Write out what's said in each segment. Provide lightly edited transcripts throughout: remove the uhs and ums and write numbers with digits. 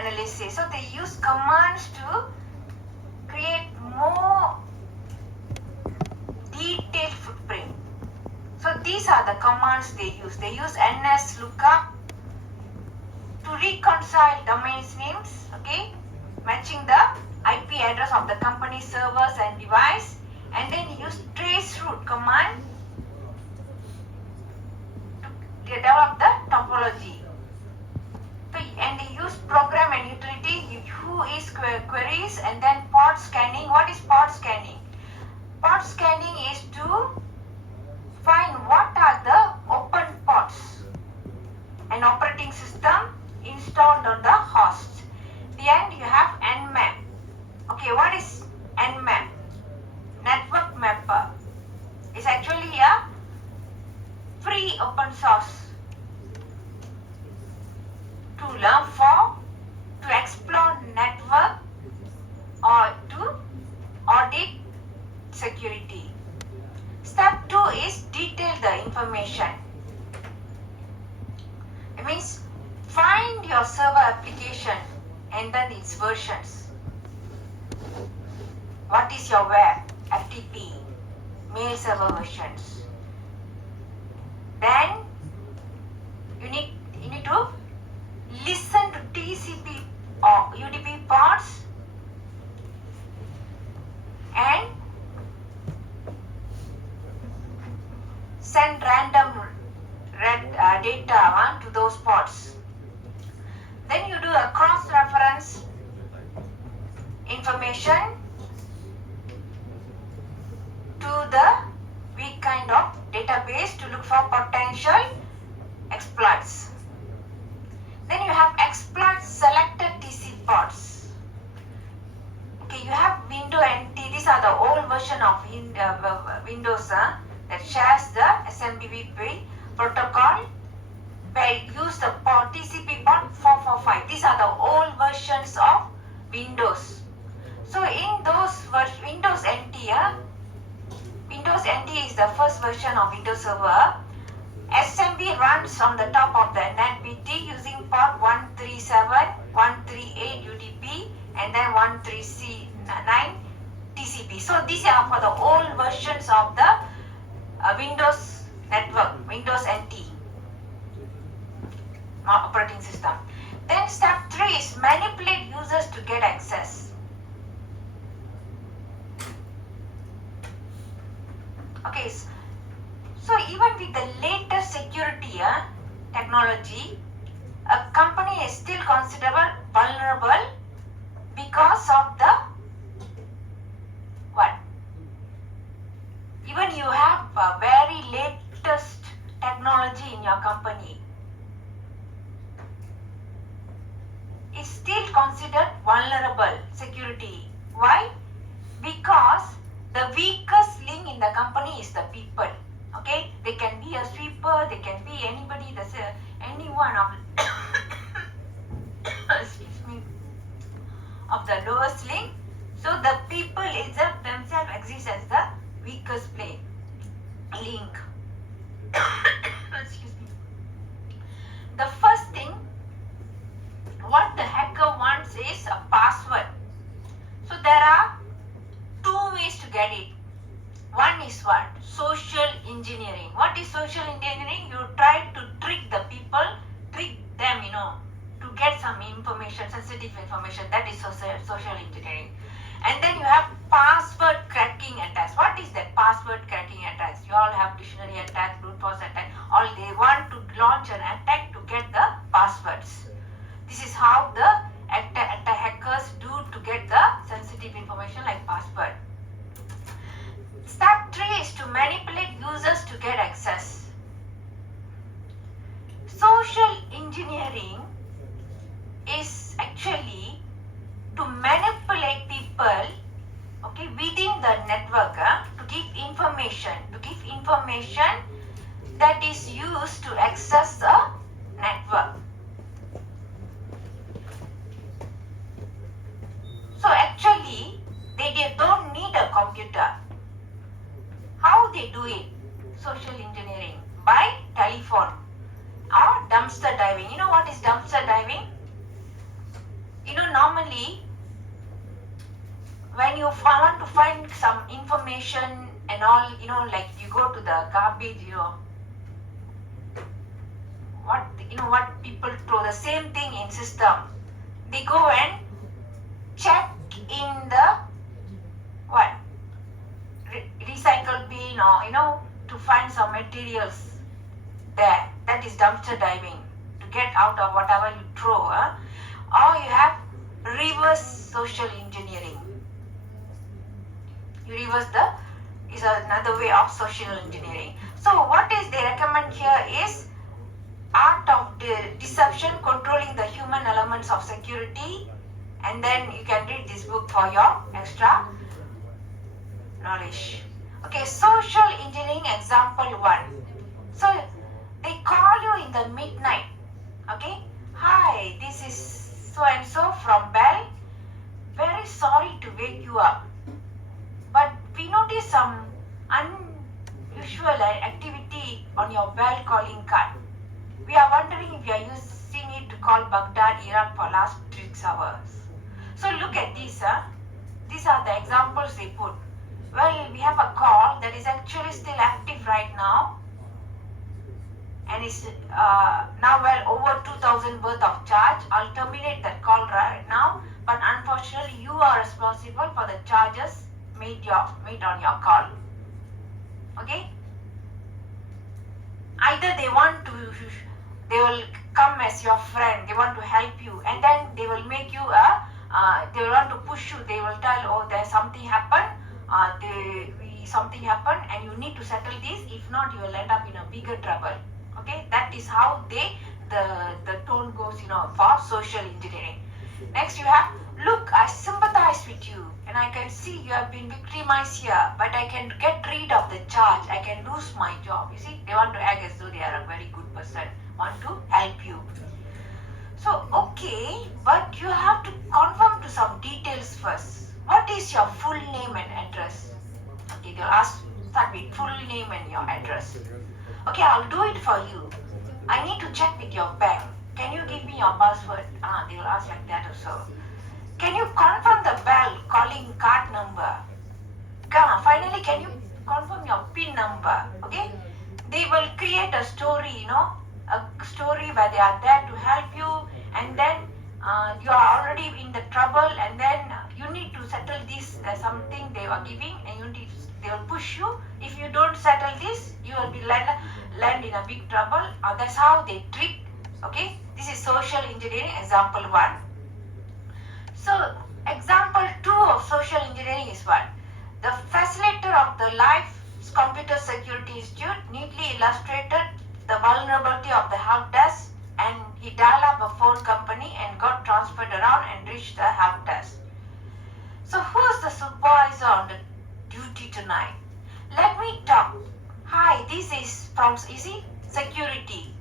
analysis. So they use commands to create more detailed footprint. So these are the commands they use. They use ns lookup to reconcile domain names, okay, matching the IP address of the company servers and device, and then use traceroute command to develop the topology. So, and they use program and utility, who is queries, and then port scanning. What is port scanning? Port scanning is to find what are the open ports an operating system installed on the host. Then you have nmap. Okay, what is nmap? Network mapper. It's actually a free open source tool to explore network or to audit security. Step 2 is detail the information. It means find your server application and then its versions. What is your web, FTP, mail server versions? Then you need to listen to TCP or UDP ports and send random data to those ports. Then you do a cross-reference information to the weak kind of database to look for potential exploits. Then you have exploit selected TCP ports. Okay, you have Windows NT. These are the old version of Windows that shares the SMBP protocol where it use the port TCP port 445. These are the old versions of Windows. So in those Windows NT, Windows NT is the first version of Windows Server. SMB runs on the top of the NetBT using port 137, 138 UDP and then 139 TCP. So these are for the old versions of the Windows network, Windows NT operating system. Then step 3 is manipulate users to get access. Okay, so even with the latest security technology, a company is still considered vulnerable because of the what? Even you have a very latest technology in your company, it's still considered vulnerable security. Why? Because the weakest link in the company is the people. Okay, they can be a sweeper, they can be anybody, that's any one of excuse me, of the lowest link. So the people itself themselves exist as the weakest link. Excuse me. The first thing what the hacker wants is a password. So there are two ways to get it. One is what? Social engineering. What is social engineering? You try to trick the people, trick them, to get some information, sensitive information. That is social engineering. And then you have password cracking attacks. What is that password cracking attacks? You all have dictionary attacks, brute force attack. All they want to launch an attack to get the passwords. This is how the hackers do to get the sensitive information like password. Step 3 is to manipulate users to get access. Social engineering is actually to manipulate people, okay, within the network to give information that is used to access the network. So actually they don't need a computer. How they do it? Social engineering by telephone or dumpster diving. You know what is dumpster diving? suddenly when you want to find some information and all, like you go to the garbage, what people throw the same thing in system. They go and check in the what recycle bin, or to find some materials there. That is dumpster diving, to get out of whatever you throw. Or you have reverse social engineering. You reverse is another way of social engineering. So what is they recommend here is art of deception, controlling the human elements of security. And then you can read this book for your extra knowledge. Okay, social engineering example 1. So they call you in the midnight. Okay, hi, this is so and so from Bell. Very sorry to wake you up, but we noticed some unusual activity on your Bell calling card. We are wondering if you are using it to call Baghdad, Iraq for last 6 hours. So look at these. These are the examples they put. Well, we have a call that is actually still active right now, and is now well over 2,000 worth of charge. I'll terminate that call right now, but unfortunately you are responsible for the charges made on your call. Okay? Either they will come as your friend, they want to help you, and then they will make you they will want to push you. They will tell, oh, there's something happened, something happened and you need to settle this. If not, you will end up in a bigger trouble. Okay, that is how the tone goes, for social engineering. Next you have, look, I sympathize with you and I can see you have been victimized here, but I can get rid of the charge. I can lose my job. You see, they want to act as though they are a very good person, want to help you. So, okay, but you have to confirm to some details first. What is your full name and address? Okay, they'll start with full name and your address. Okay, I'll do it for you. I need to check with your bank. Can you give me your password? They will ask like that also. Can you confirm the Bell calling card number? Finally, can you confirm your PIN number? Okay, they will create a story, a story where they are there to help you, and then you are already in the trouble, and then you need to settle this. There's something they are giving, and they will push you. If you don't settle this, you will be land in a big trouble. That's how they trick. Okay, this is social engineering example 1. So example 2 of social engineering is what? The facilitator of the Life's Computer Security Institute neatly illustrated the vulnerability of the help desk, and he dialed up a phone company and got transferred around and reached the help desk. So who is the supervisor on the duty tonight? Let me talk. Hi, this is from, security.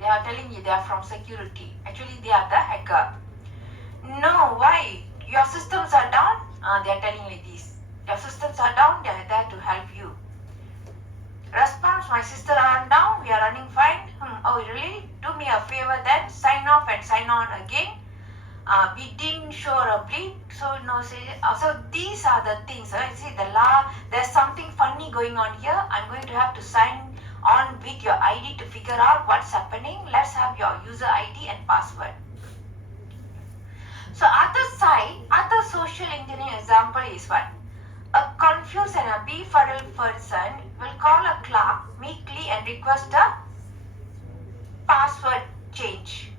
They are telling you they are from security. Actually, they are the hacker. No, why? Your systems are down? They are telling you this. Your systems are down, they are there to help you. Response, my systems are down, we are running fine. Oh, really? Do me a favor then, sign off and sign on again. We didn't show a bleed, so so these are the things. You see, there's something funny going on here. I'm going to have to sign on with your ID to figure out what's happening. Let's have your user ID and password. So other social engineering example is what? A confused and a befuddled person will call a clerk meekly and request a password change.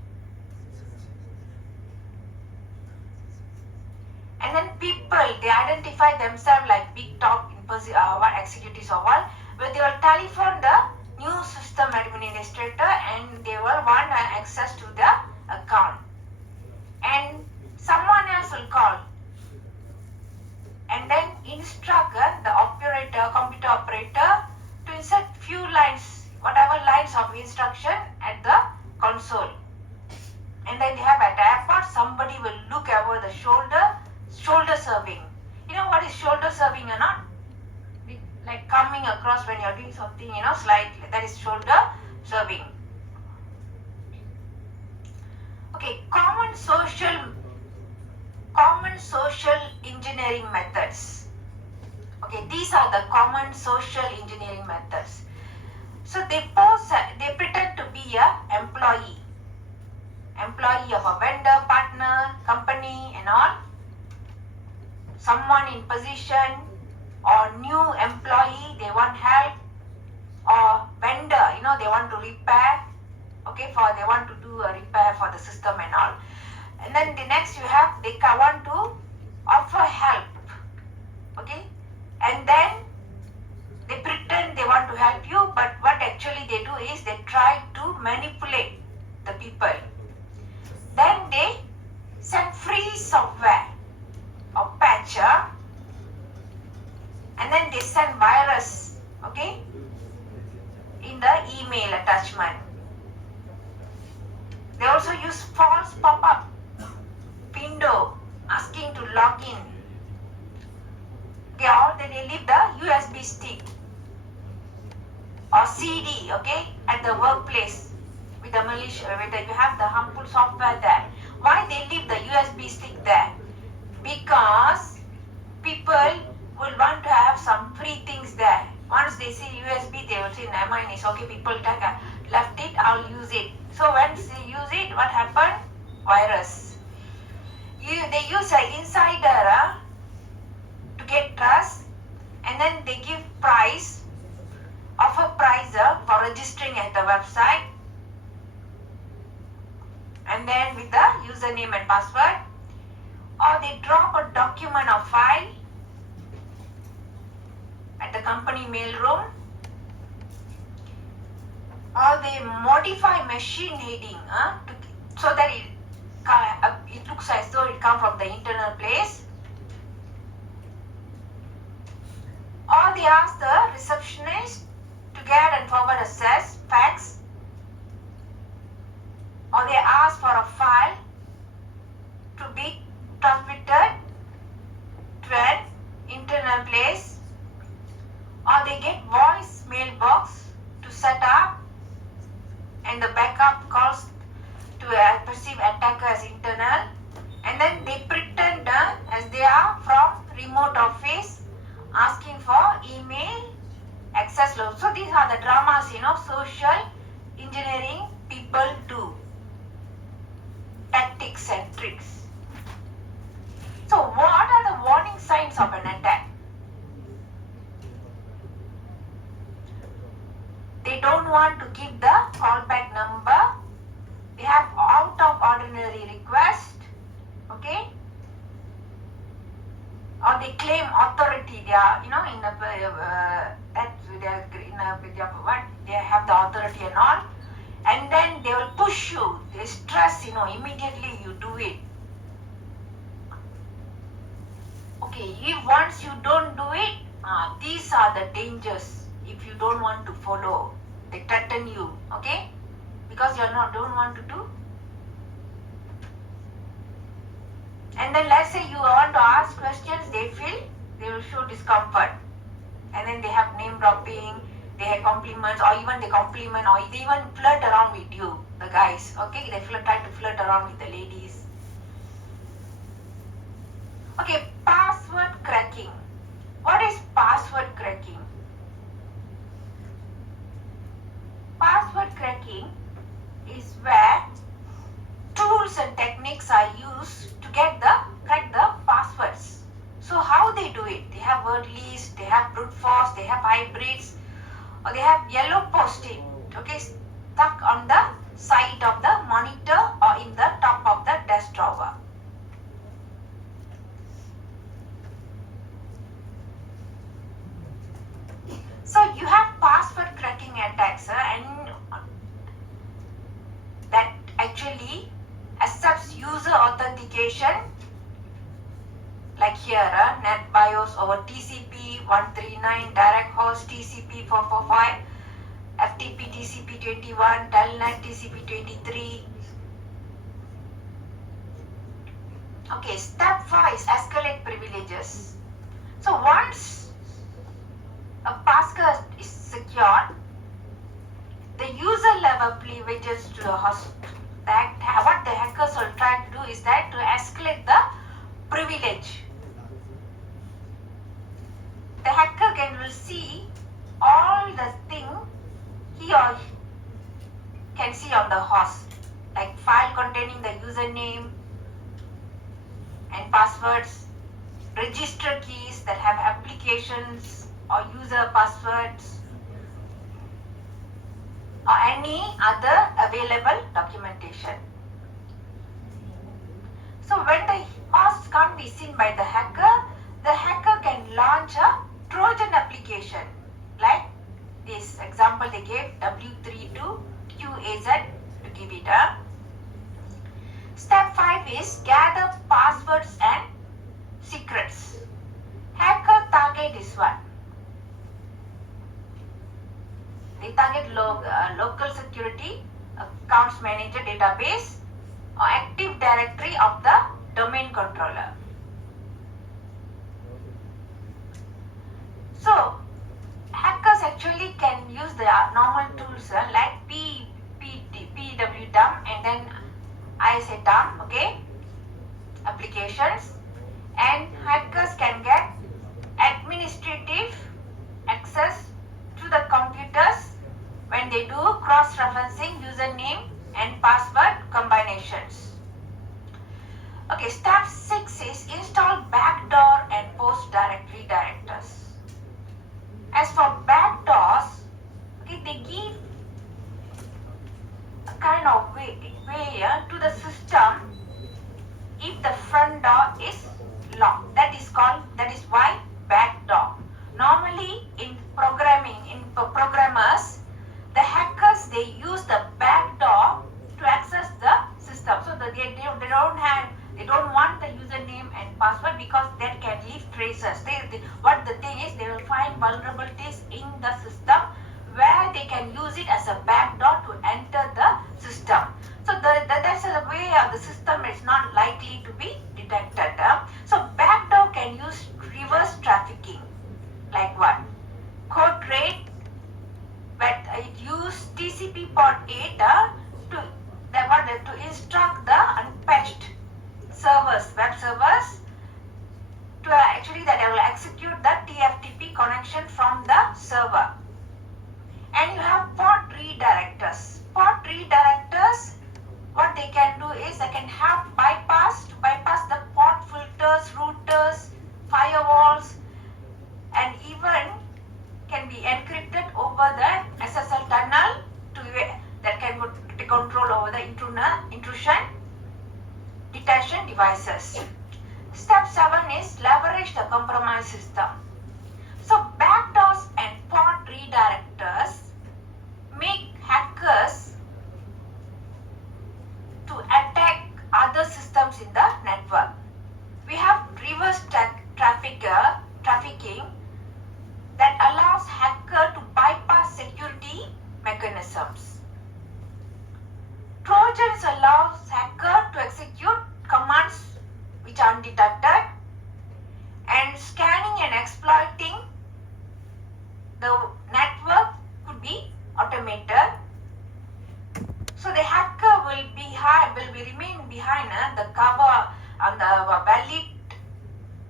And then people, they identify themselves like big top executives or what, but they will telephone the new system administrator and they will want access to the account. And someone else will call and then instruct the computer operator to insert few lines, whatever lines of instruction at the console. And then they have at the airport, somebody will look over the shoulder serving. You know what is shoulder serving or not? Like coming across when you're doing something, slightly, that is shoulder serving. Okay, common social engineering methods. Okay, these are the common social engineering methods. So they pretend to be a employee of a vendor, partner, company and all. Someone in position or new employee, they want help, or vendor, they want to repair, okay, they want to do a repair for the system and all. And then the next you have, they want to offer help, okay, and then they pretend they want to help you, but what actually they do is they try to manipulate the people. Then they send free software or patcher, and then they send virus, okay, in the email attachment. They also use false pop-up window asking to log in. Okay, or they leave the USB stick or CD, okay, at the workplace with the malicious, you have the harmful software there. Why they leave the USB stick there? Because people will want to have some free things there. Once they see USB, they will say, never mind, it's okay, people left it, I'll use it. So once they use it, what happened? Virus. They use an insider to get trust, and then they give offer price for registering at the website, and then with the username and password, or they drop a document or file at the company mail room, or they modify machine heading so that it looks as though it comes from the internal place, or they ask the receptionist to get and forward a fax, or they ask for a file to be transmitted to an internal place, or they get voice mailbox to set up, and the backup calls to perceive attacker as internal, and then they pretend as they are from remote office asking for email access load. So these are the dramas, social engineering people do, tactics and tricks. So what are the warning signs of an attack? They don't want to give the callback number. They have out of ordinary request, okay, or they claim authority. They are, they have the authority and all, and then they will push you. They stress, immediately you do it. Okay, if once you don't do it, these are the dangers. If you don't want to follow, they threaten you, okay, because you don't want to do. And then let's say you want to ask questions, they will show discomfort, and then they have name dropping, they have compliments, or even they compliment, or they even flirt around with you, the guys, okay, they try to flirt around with the ladies. Okay, password cracking. What is password cracking? Password cracking is where tools and techniques are used to crack the passwords. So how they do it? They have word list, they have brute force, they have hybrids, or they have yellow post-it, okay, stuck on the side of the monitor or in the top of the desk drawer. So you have password cracking attacks, and that actually accepts user authentication, like here, NetBIOS over TCP 139, direct host TCP 445, FTP TCP 21, Telnet TCP 23. Okay, step 5 is escalate privileges. So once a passcode is secured, the user level privileges to the host. What the hackers will try to do is that to escalate the privilege. username and passwords, register keys that have applications or user passwords, or any other available documentation. So when the host can't be seen by the hacker can launch a Trojan application like this example they gave, W32QAZ to give it a. Step 5 is gather passwords and secrets. Hacker target is what? They target local security, accounts manager database, or active directory of the domain controller. So, hackers actually can use the normal tools like PWDump and then ICS, okay, applications, and hackers can get administrative access to the computers when they do cross-referencing username and password combinations. Okay, step 6 is install backdoor and post directory directors. As for backdoors, okay, they give a kind of way to the system if the front door is locked. That is why backdoor. Normally in programmers, the hackers, they use the backdoor to access the system. So they don't want the username and password because that can leave traces. The thing is they will find vulnerabilities in the system where they can use it as a backdoor to enter the system. So that's a way of the system is not likely to be detected. So backdoor can use reverse trafficking. Like what? Code red, but it use TCP port 8 to instruct the unpatched servers, web servers, to actually that will execute the TFTP connection from the server. And you have port redirectors. Port redirectors, what they can do is they can have bypass the port filters, routers, firewalls, and even can be encrypted over the SSL tunnel that can control over the intrusion detection devices. Step 7 is leverage the compromised system. So backdoors and port redirectors make hackers to attack other systems in the network. We have reverse trafficking that allows hacker to bypass security mechanisms. Trojans allows hacker to execute commands which are undetected, and scanning and exploiting the network could be automated. So the hacker will remain behind the cover on the valid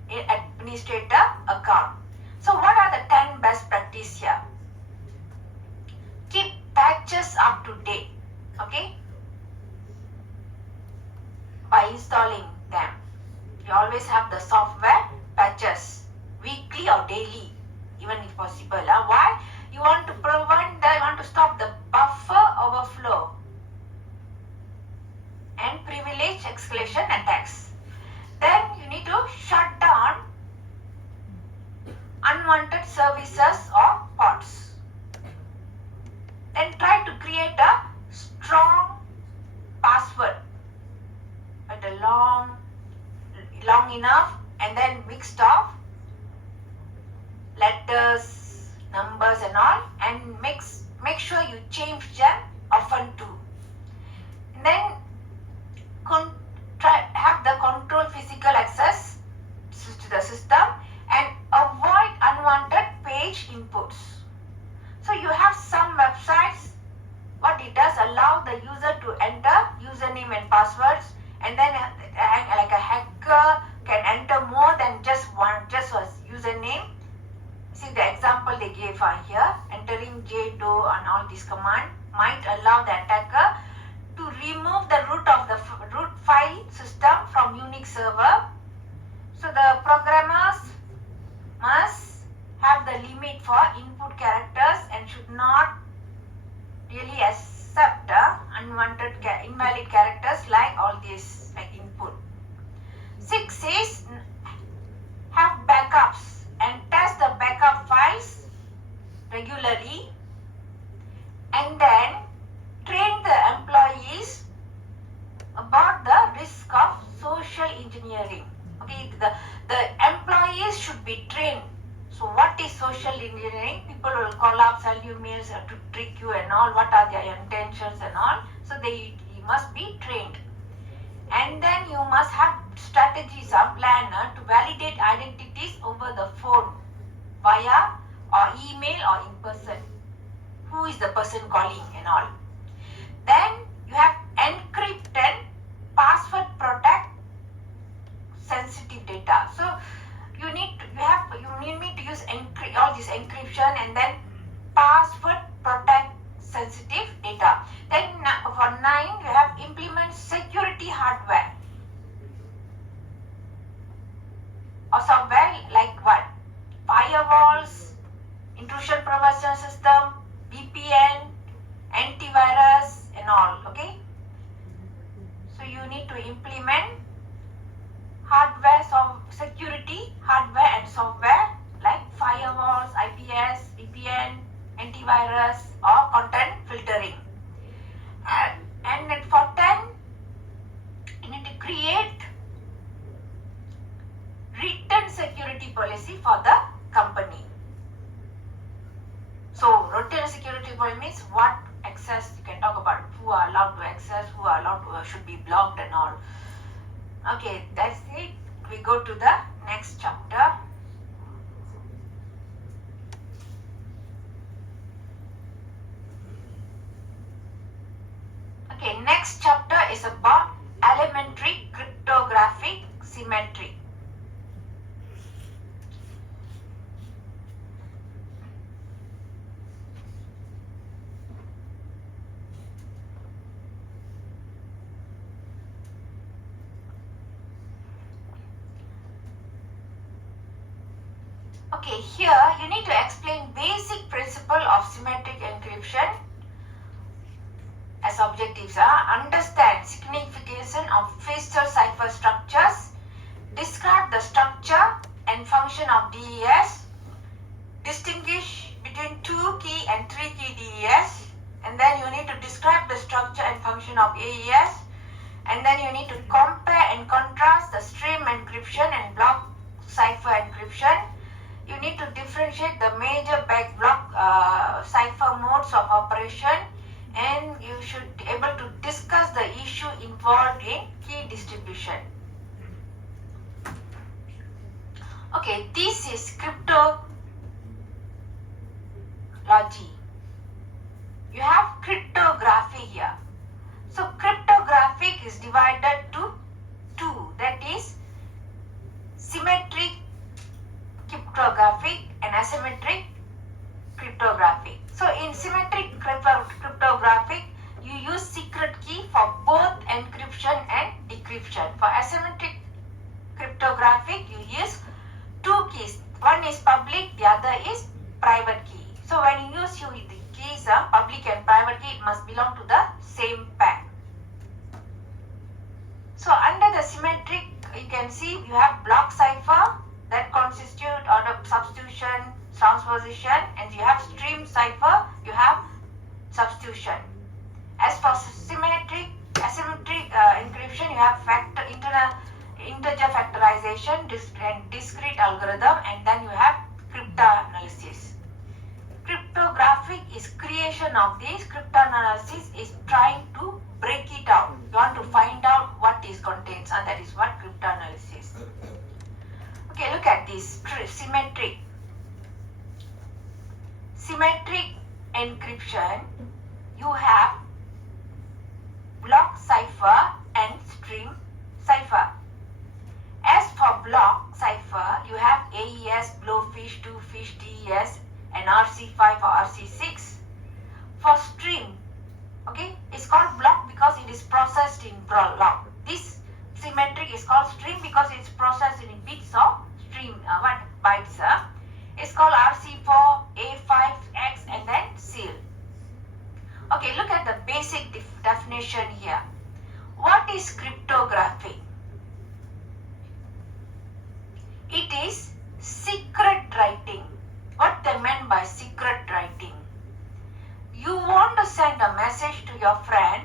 administrator account. So what are the 10 best practices here? Keep patches up to date, okay, by installing them. You always have the software patches, weekly or daily, even if possible. Why? You want to stop the buffer overflow and privilege escalation attacks. Then you need to shut down unwanted services or ports. Then try to create a strong password, but a long enough, and then mixed of letters, numbers and all, and make sure you change them often too. And then have the control physical access to the system and avoid unwanted page inputs. So you have some websites, what it does, allow the user to enter username and passwords, and then like a hacker can enter more than just a username. See the example they gave here, entering JDO and all this command might allow the attacker to remove the root file server. So the programmers must have the limit for input characters and should not really accept unwanted invalid characters like all this, like input. 6 is have backups and test the backup files regularly, and then train the employees about the risk of social engineering. Okay, the employees should be trained. So what is social engineering? People will call up, sell you mails to trick you and all. What are their intentions and all? So you must be trained. And then you must have strategies or planner to validate identities over the phone, via or email or in person. Who is the person calling and all. Then you have encrypt and password protect sensitive data. So you need to use all this encryption and then password protect sensitive data. Then for 9 you have implement security hardware or software like what? Firewalls, intrusion prevention system, VPN, antivirus and all. Okay, so you need to implement hardware, security hardware and software like firewalls, IPS, VPN, antivirus or content filtering. And then for 10 you need to create written security policy for the company. So written security policy means what access you can talk about, who are allowed to access, who are allowed to should be blocked and all. Okay, that's it. We go to the next chapter. Okay, next chapter is about elementary cryptographic symmetry. Okay, here you need to explain basic principle of symmetric encryption as objectives are understand signification of physical cipher structures, describe the structure and function of DES, distinguish between 2 key and 3 key DES, and then you need to describe the structure and function of AES, and then you need to compare and contrast the stream encryption and block cipher encryption. You need to differentiate the major back block cipher modes of operation, and you should be able to discuss the issue involved in key distribution. Okay, this is cryptology. You have cryptography here. So cryptographic is divided to 2, that is symmetric cryptographic and asymmetric cryptographic. So in symmetric cryptographic, you use secret key for both encryption and decryption. For asymmetric cryptographic, you use 2 keys. One is public, the other is private key. So when you use the keys, public and private key, it must belong to the same pair. So under the symmetric, you can see you have block cipher that constitute out of substitution, transposition, and you have stream cipher, you have substitution. As for asymmetric encryption, you have integer factorization and discrete algorithm, and then you have cryptanalysis. Cryptographic is creation of this. Cryptanalysis is trying to break it out. You want to find out what is contains, and that is what cryptanalysis. Okay, look at this symmetric encryption. You have block cipher and stream cipher. As for block cipher, you have AES, blowfish, 2fish, DES, and RC5 or RC6. For stream, okay, it's called block because it is processed in block. This symmetric is called called stream because it's processed in bits of stream, bytes. It's called RC4, A5X, and then seal. Okay, look at the basic definition here. What is cryptography? It is secret writing. What they meant by secret writing? You want to send a message to your friend,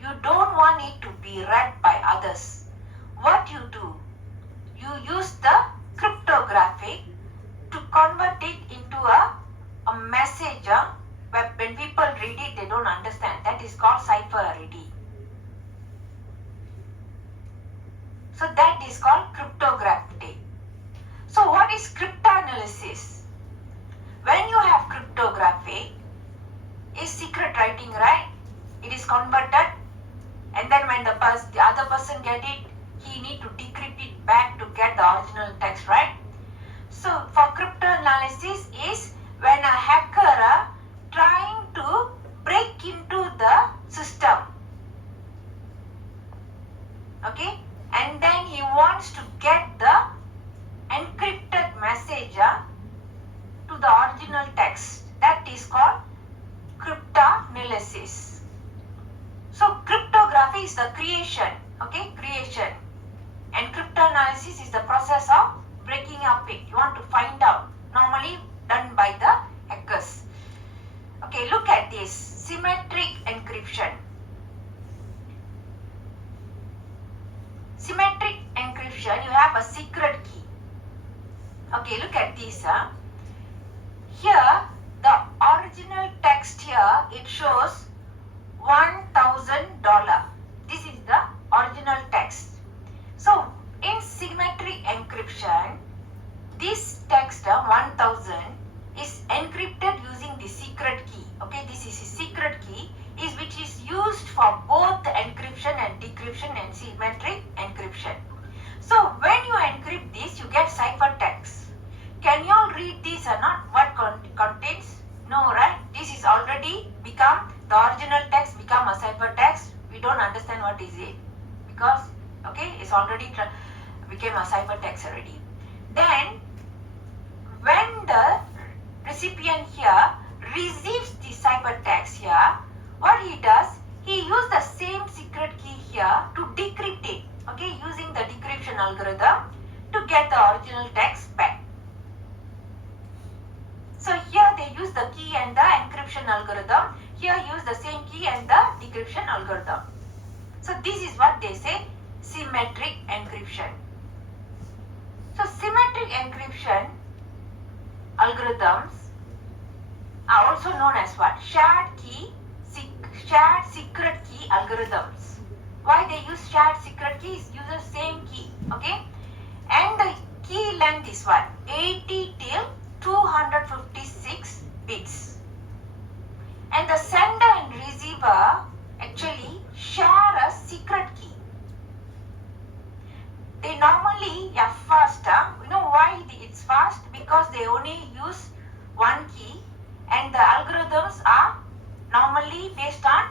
you don't want it to be read by others. What you do? You use the cryptography to convert it into a message where when people read it, they don't understand. That is called cipher ready. So that is called cryptography. So what is cryptanalysis? When you have cryptography, is secret writing, right? It is converted, and then when the other person get it, he need to decrypt it back to get the original text, right? So for cryptanalysis is when a hacker trying to break into the system, okay, and then he wants to get the encrypted message to the original text. That is called cryptanalysis. So cryptography is the creation, okay, creation, and cryptanalysis is the process of breaking up it. You want to find out, normally done by the hackers. Okay, look at this, symmetric encryption. Symmetric encryption, you have a secret key. Okay, look at this. Here, the original text here, it shows $1,000. This is the original text. So, in symmetric encryption, this text 1000 is encrypted using the secret key. Okay, this is a secret key which is used for both encryption and decryption and symmetric encryption. So when you encrypt this, you get ciphertext. Can you all read this or not? What contains? No, right? This is already become the original text become a ciphertext. We don't understand what is it because okay, it's already became a ciphertext already. Then when the recipient here receives the ciphertext here, what he does, he uses the same secret key here to decrypt it, okay, using the decryption algorithm to get the original text back. So here they use the key and the encryption algorithm, here use the same key and the decryption algorithm. So this is what they say, symmetric encryption. So symmetric encryption algorithms are also known as what? Shared secret key algorithms. Why they use shared secret key? Is use the same key, okay? And the key length is what? 80 till 256 bits. And the sender and receiver actually share a secret key. They normally are fast. You know why it's fast? Because they only use one key and the algorithms are normally based on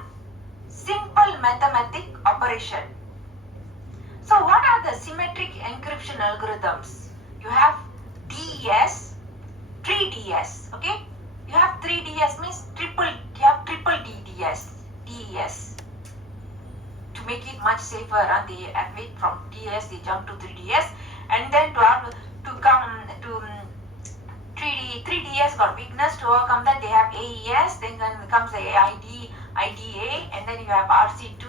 simple mathematic operation. So what are the symmetric encryption algorithms? You have DS, 3DS, okay? You have 3DS means you have triple DES. To make it much safer, they admit from DS they jump to 3DS, and then to come to 3DS got weakness. To overcome that, they have AES, then comes the IDA, and then you have RC2,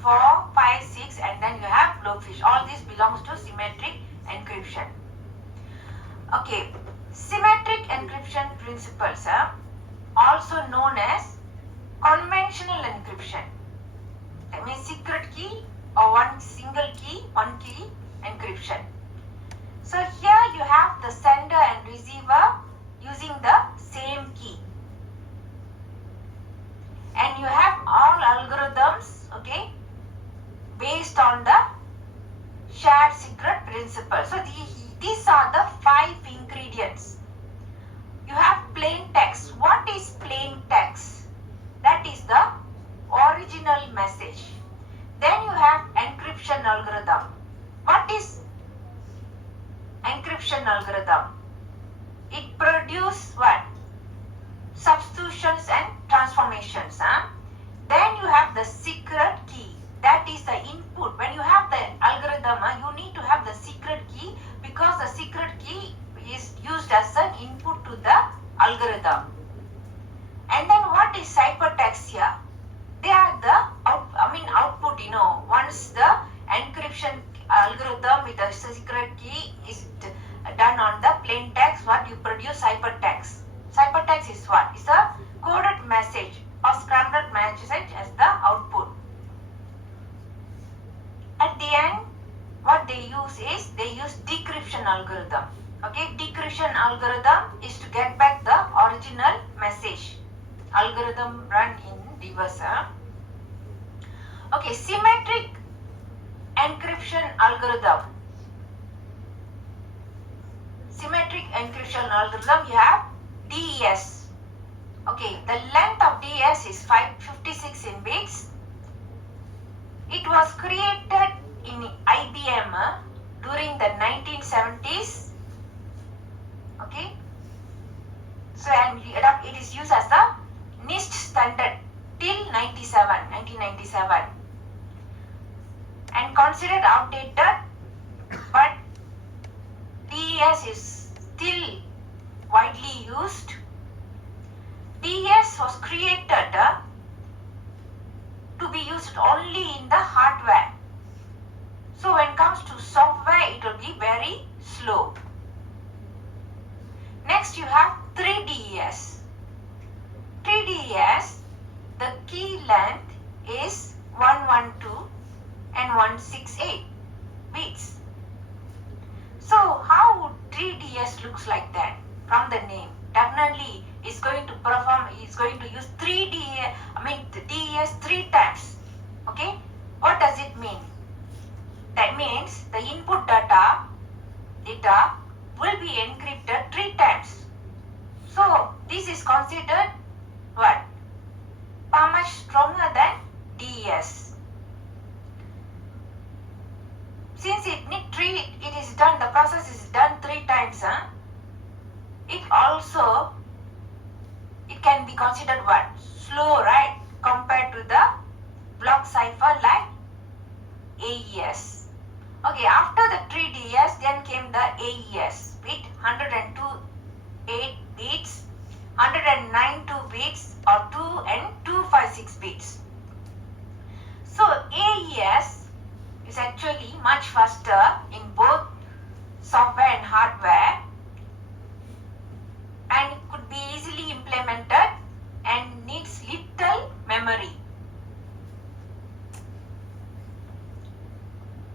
4, 5, 6, and then you have blowfish. All this belongs to symmetric encryption. Okay, symmetric encryption principles are also known as conventional encryption. That means secret key or one single key, one key encryption. So here you have the sender and receiver using the same key. And you have all algorithms, okay, based on the shared secret principle. So these are the 5 ingredients. You have plain text. What is plain text? That is the original message. Then you have encryption algorithm. What is decryption algorithm. It produces what? Substitutions and transformations. Then you have the secret key. That is the input. When you have the algorithm, you need to have the secret key because the secret key is used as an input to the algorithm. And then what is ciphertext here? They are the output. Once the encryption algorithm with the secret key is done on the plain text, what you produce ciphertext. Ciphertext is what? It's a coded message or scrambled message as the output. At the end, what they use is decryption algorithm. Okay, decryption algorithm is to get back the original message. Algorithm run in reverse. Okay, symmetric encryption algorithm. Symmetric encryption algorithm, you have DES. Okay, the length of DES is 556 in bits. It was created in IBM during the 1970s. Okay, so it is used as the NIST standard till 1997 and considered outdated, but DES is still widely used. DES was created to be used only in the hardware. So when it comes to software, it will be very slow. Next you have 3DES. 3DES, the key length is 112 and 168 bits. So how would 3DES looks like that from the name? Definitely is going to use DES 3 times. Okay, what does it mean? That means the input data will be encrypted 3 times. So this is considered what? Far much stronger than DES. Since the process is done 3 times, it can be considered what? Slow, right? Compared to the block cipher like AES. Okay, after the 3DES, then came the AES with 102.8 bits, 192 bits or 2 and 256 bits. So AES is actually much faster in both software and hardware, and it could be easily implemented and needs little memory.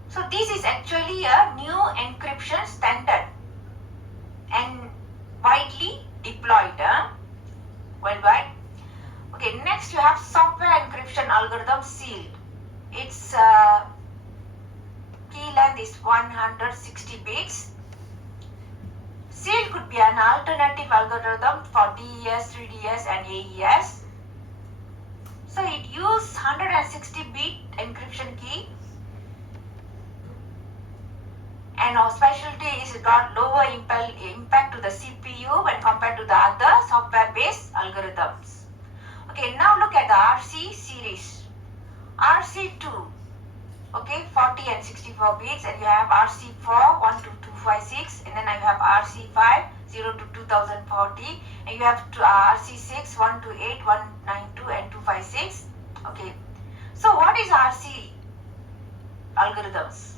So this is actually a new encryption standard and widely deployed worldwide. Okay, next you have software encryption algorithm sealed. Its key length is 160 bits. Sealed could be an alternative algorithm for DES, 3DES and AES. So it uses 160-bit encryption key, and our specialty is it got lower impact to the CPU when compared to the other software-based algorithms. Okay, now look at the RC series. RC2, okay, 40 and 64 bits, and you have RC4, 1 to 256, and then I have RC5, 0 to 2040, and you have RC6, 1 to 8, 192 and 256. Okay, so what is RC algorithms?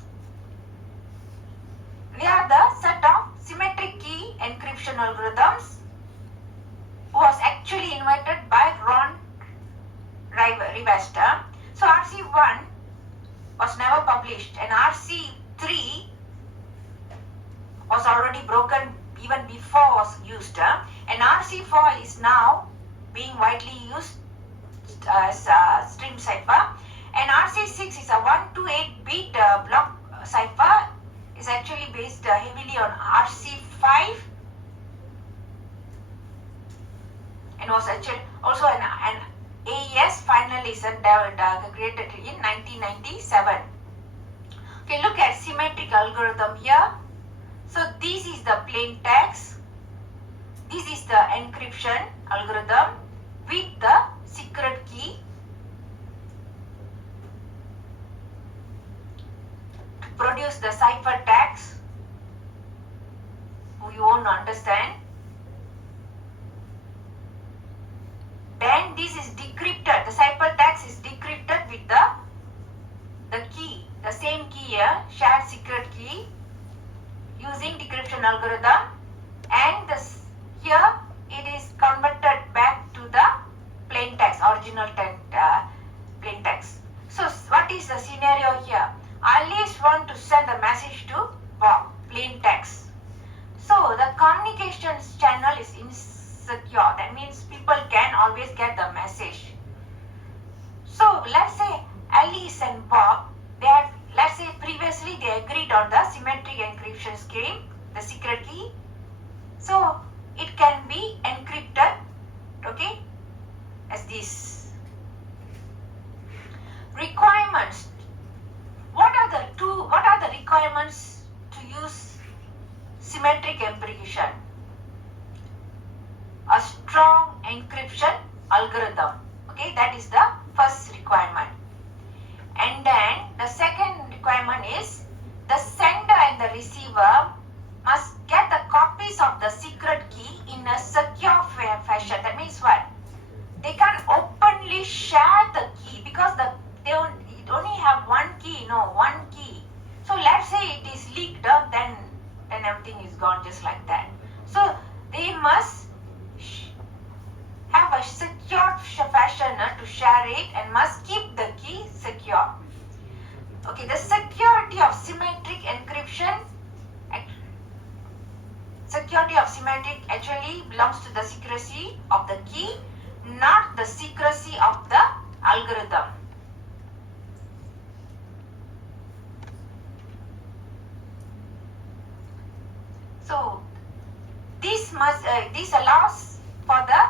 They are the set of symmetric key encryption algorithms was actually invented by Ron Rivester. So RC1 was never published, and RC3 was already broken even before was used, and RC4 is now being widely used as stream cipher, and RC6 is a 1 to 8-bit block cipher. Is actually based heavily on RC5 and was actually also an AES finalization created in 1997. Okay, look at symmetric algorithm here. So this is the plain text. This is the encryption algorithm with the secret key to produce the ciphertext. You won't understand. Then this is decrypted. The ciphertext is decrypted with the key, the same key here, shared secret key, using decryption algorithm, and this here it is converted back to the plain text, original plain text. So what is the scenario here? Alice want to send a message to Bob, plain text. So the communications channel is insecure. That means people can always get the message. So let's say Alice and Bob, they have, let's say previously they agreed on the symmetric encryption scheme, the secret key. So it can be encrypted, okay, as this. Requirements. What are the requirements to use symmetric encryption? A strong encryption algorithm. Okay, that is the first requirement. And then the second requirement is the sender and the receiver must get the copies of the secret key in a secure fashion. That means what? They can't openly share the key because they only have one key, one key. So let's say it is leaked up, then everything is gone just like that. So they must have a secure fashion to share it and must keep the key secure. Okay, the security of symmetric encryption, actually belongs to the secrecy of the key, not the secrecy of the algorithm. So this allows for the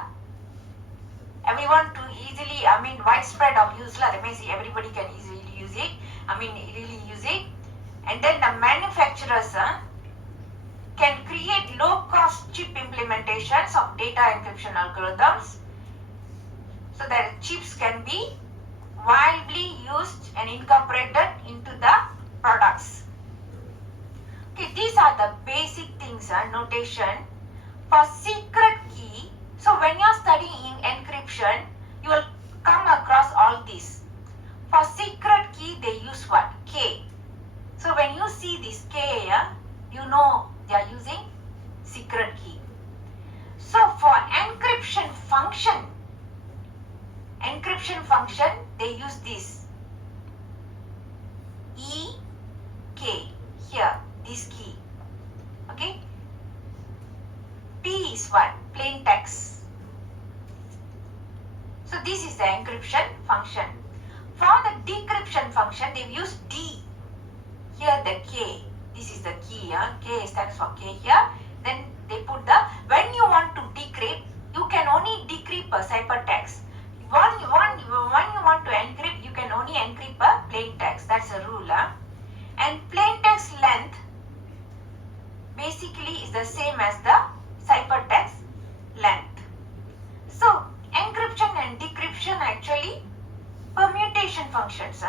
everyone to easily, widespread of use. That means everybody can easily use it. Really use it. And then the manufacturers can create low-cost chip implementations of data encryption algorithms, so that chips can be widely used and incorporated into the products. Okay, these are the basic things, notation. For secret key, so when you are studying encryption, you will come across all this. For secret key, they use what? K. So when you see this K, you know they are using secret key. So for encryption function, they use this EK here, this key. Okay. P is what? Plain text. So this is the encryption function. For the decryption function, they use D. Here the K. This is the key. K stands for K here. Then they put the, when you want to decrypt, you can only decrypt a ciphertext. When you want to encrypt, you can only encrypt a plain text. That's a rule. And plain text length basically is the same as the ciphertext length. So encryption and decryption actually permutation functions.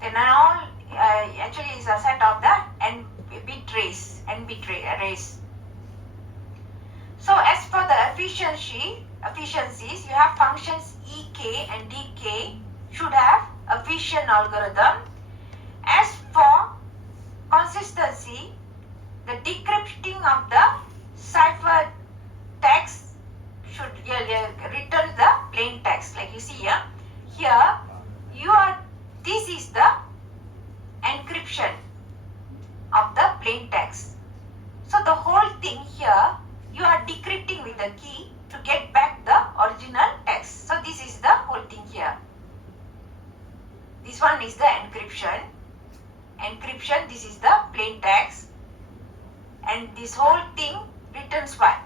Then all actually is a set of the n bit arrays. So as for the efficiencies, you have functions EK and DK should have efficient algorithm. As for consistency, the decrypting of the cipher text should return the plain text. Like you see here, this is the encryption of the plain text. So the whole thing here, you are decrypting with the key to get back the original text. So this is the whole thing here. This one is the encryption. This is the plain text. And this whole thing returns what?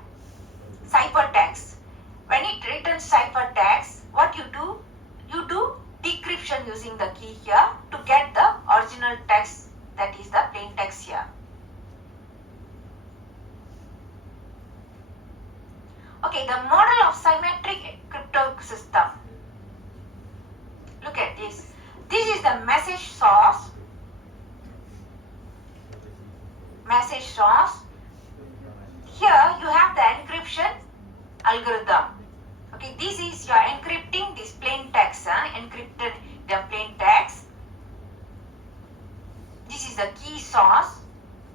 Ciphertext. When it returns ciphertext, what you do? You do decryption using the key here to get the original text, that is the plain text here. Okay, the model of symmetric crypto system. Look at this. This is the message source. Message source. Here you have the encryption algorithm. Okay, this is you are encrypting this plain text. Encrypted the plain text. This is the key source.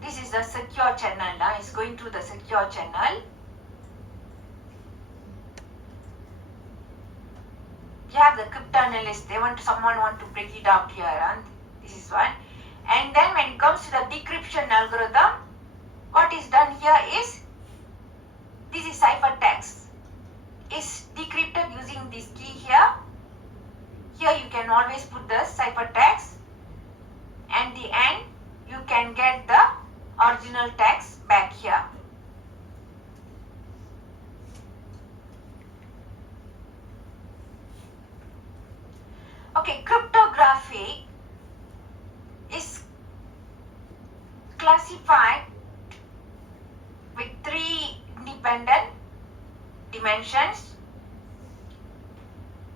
This is the secure channel. It's going through the secure channel. You have the cryptanalyst. Someone want to break it out here. And this is one. And then when it comes to the decryption algorithm, what is done here is this is ciphertext. Is decrypted using this key here. Here you can always put the ciphertext. And the end you can get the original text back here. Okay, cryptography is classified with 3 independent dimensions.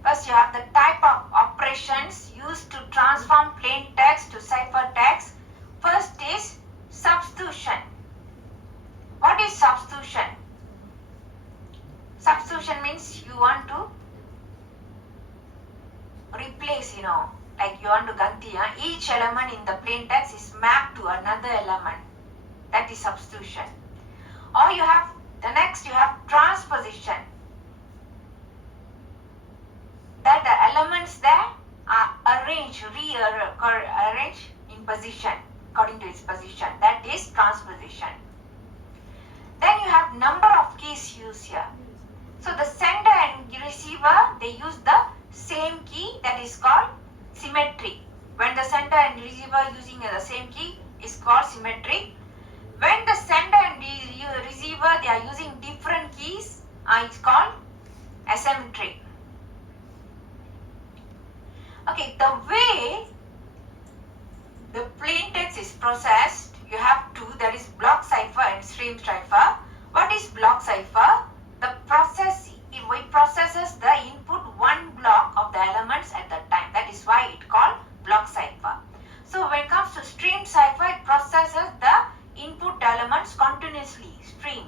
First, you have the type of operations used to transform plain text to ciphertext. First is substitution. What is substitution? Substitution means you want to replace, like you want to ganti. Each element in the plain text is mapped to another element. That is substitution. Or you have, the next you have transposition. That the elements there are arranged, rearranged in position, according to its position. That is transposition. Then you have number of keys used here. So the sender and receiver, they use the same key, that is called symmetry. When the sender and receiver using the same key is called symmetry. When the sender and receiver, they are using different keys, it's called asymmetry. Okay, the way the plain text is processed, you have two, that is block cipher and stream cipher. What is block cipher? The process, it processes the input one block of the elements at the time. That is why it called block cipher. So when it comes to stream cipher, it processes the input elements continuously, stream.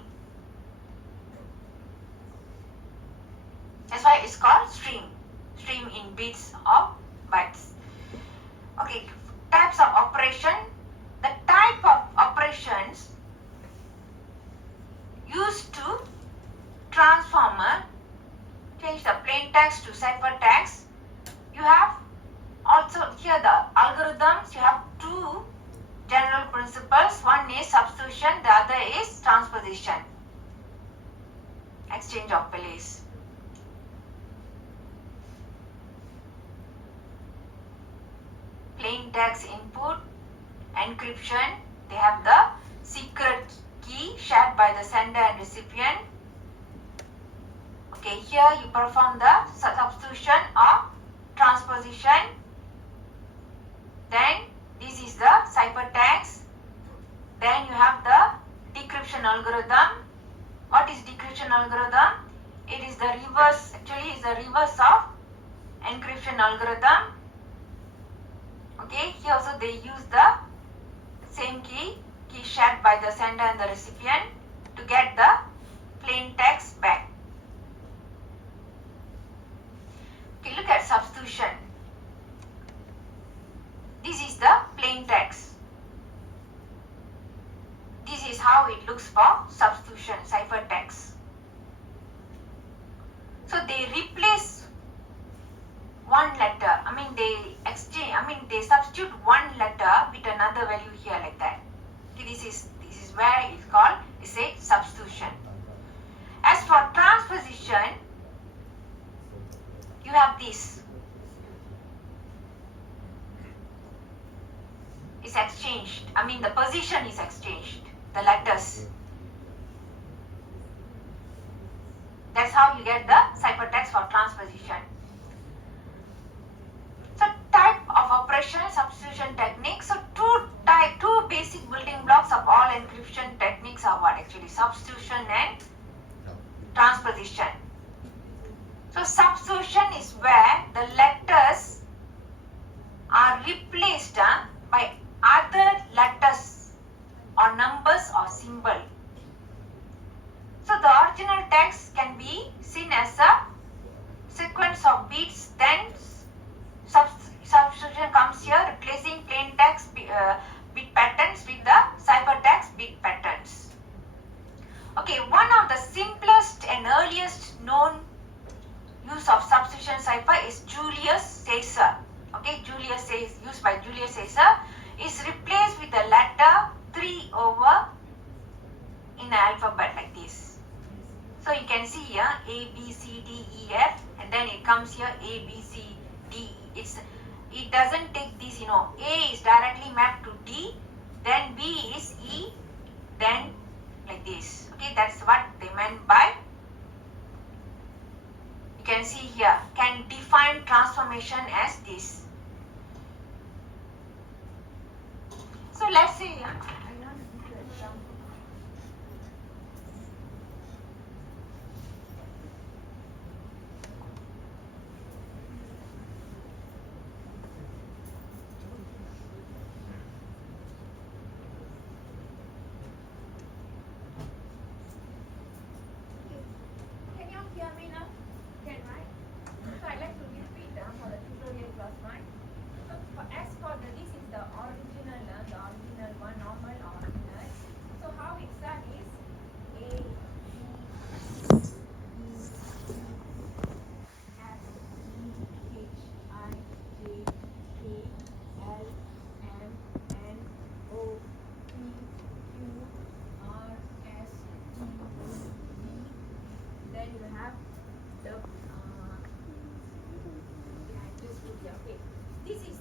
That's why it's called stream. Stream in bits or bytes. Okay, types of operation. The type of operations used to transform, change the plain text to ciphertext. You have also here the algorithms. You have two general principles. One is substitution, the other is transposition. Exchange of values. Plain text input, encryption, they have the secret key shared by the sender and recipient. Okay, here you perform the substitution or transposition. Then this is the ciphertext. Then you have the decryption algorithm. What is decryption algorithm? It is the reverse, actually is the reverse of encryption algorithm. Okay, here also they use the same key shared by the sender and the recipient to get the plain text back. Okay, look at substitution. This is the plain text. This is how it looks for substitution, ciphertext. So they replace one letter. They substitute one letter with another value here like that. Okay, this is where it's called, it's a substitution. As for transposition, you have this. It's exchanged. The position is exchanged. The letters. That's how you get the ciphertext for transposition. So type of operation, substitution technique. So two basic building blocks of all encryption techniques are what actually? Substitution and transposition. symbol. So the original text can be seen as a sequence of bits, then substitution comes here, replacing plain text bit patterns with the ciphertext bit patterns. Okay, one of the simplest and earliest known use of substitution cipher is Julius Caesar. Okay, used by Julius Caesar is replaced with the letter 3 over in the alphabet like this. So you can see here A, B, C, D, E, F, and then it comes here A, B, C, D. It doesn't take this, A is directly mapped to D, then B is E, then like this. Okay, that's what they meant by. You can see here, can define transformation as this. So let's say,